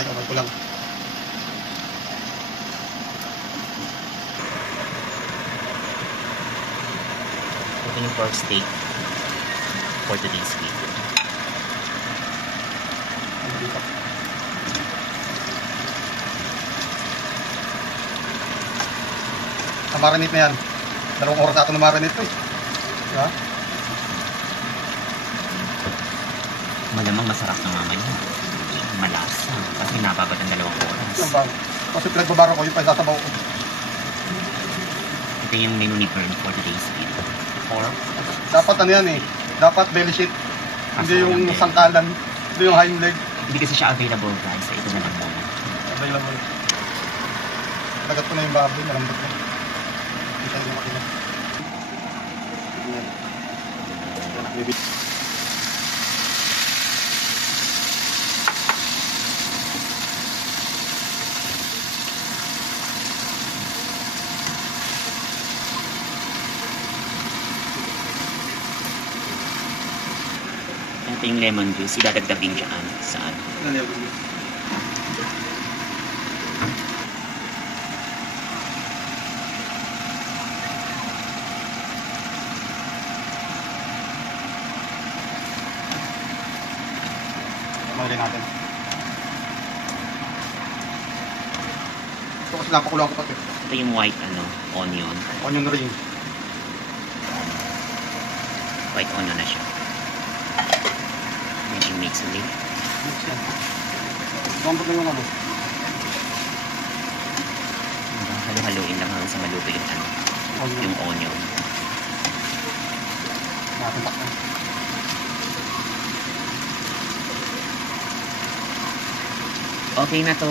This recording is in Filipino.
Nakikabal ko lang. Ito yung pork steak for today's video. Marinate na yan. 2 oras na ito na marinate ko eh. Diba? Malamang masarap na mamaya. Malasa. Kasi nababad ang 2 oras. Yung bago. Kasi pinagbabaro ko yung paisasabaw ko. Ito yung menu ni Fern for today's video. Pork. Dapat ano yan eh. Dapat belly sheet. Hindi yung sangkalan. Hindi yung hind leg. Hindi kasi siya available guys. So ito na lang muna. Available. Lagat ko na yung baboy. Malambot na. Hindi tayo makina. Maybe. Ito yung lemon juice. Idadagdagin dyan sa ano. Malagay natin. Ito kasi napakulang ko pati. Ito yung white onion. Onion ring. White onion na siya. Yan i-mix ulit. Mix yan. Lambot na yung ano. Halo-haloin lang hanggang sa maluto yung yung onion. Natin takpan. Okay na to.